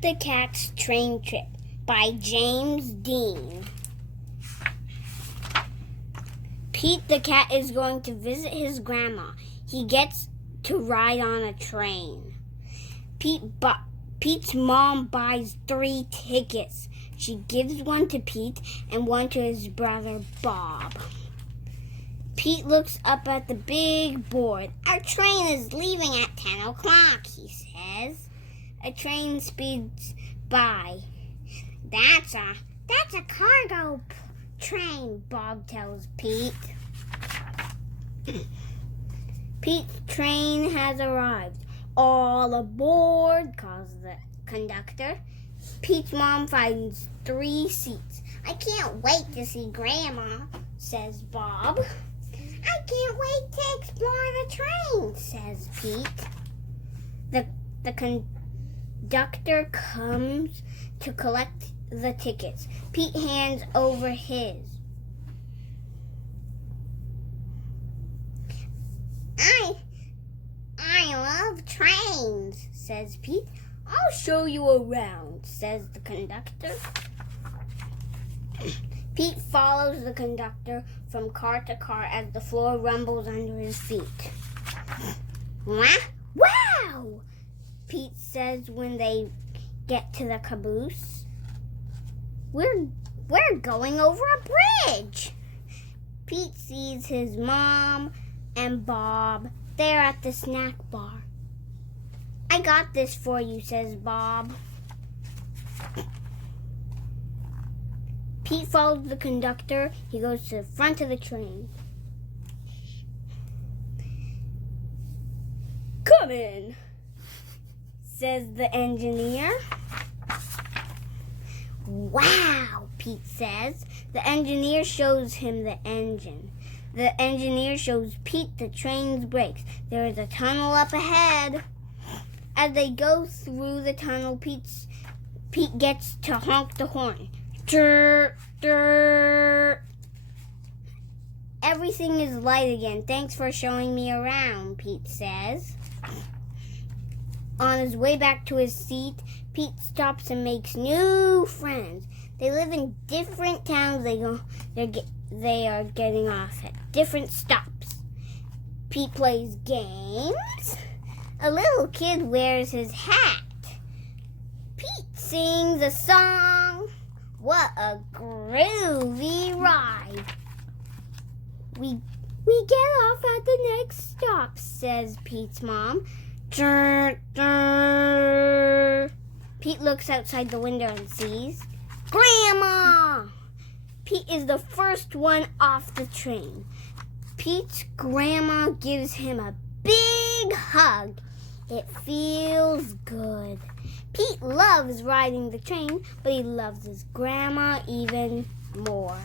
Pete the Cat's Train Trip by James Dean. Pete the cat is going to visit his grandma. He gets to ride on a train. Pete's mom buys 3 tickets. She gives one to Pete and one to his brother Bob. Pete looks up at the big board. Our train is leaving at 10 o'clock, he says. A train speeds by. That's a cargo train, Bob tells Pete. Pete's train has arrived. All aboard, calls the conductor. Pete's mom finds 3 seats. I can't wait to see Grandma, says Bob. I can't wait to explore the train, says Pete. The conductor comes to collect the tickets. Pete hands over his. I love trains, says Pete. I'll show you around, says the conductor. Pete follows the conductor from car to car as the floor rumbles under his feet. Wow! Pete says when they get to the caboose. We're going over a bridge. Pete sees his mom and Bob. They're at the snack bar. I got this for you, says Bob. Pete follows the conductor. He goes to the front of the train. Come in, says the engineer. Wow, Pete says. The engineer shows him the engine. The engineer shows Pete the train's brakes. There is a tunnel up ahead. As they go through the tunnel, Pete gets to honk the horn. Drr, drr. Everything is light again. Thanks for showing me around, Pete says. On his way back to his seat, Pete stops and makes new friends. They live in different towns. They are getting off at different stops. Pete plays games. A little kid wears his hat. Pete sings a song. What a groovy ride. We get off at the next stop, says Pete's mom. Drr, drr. Pete looks outside the window and sees Grandma! Pete is the first one off the train. Pete's grandma gives him a big hug. It feels good. Pete loves riding the train, but he loves his grandma even more.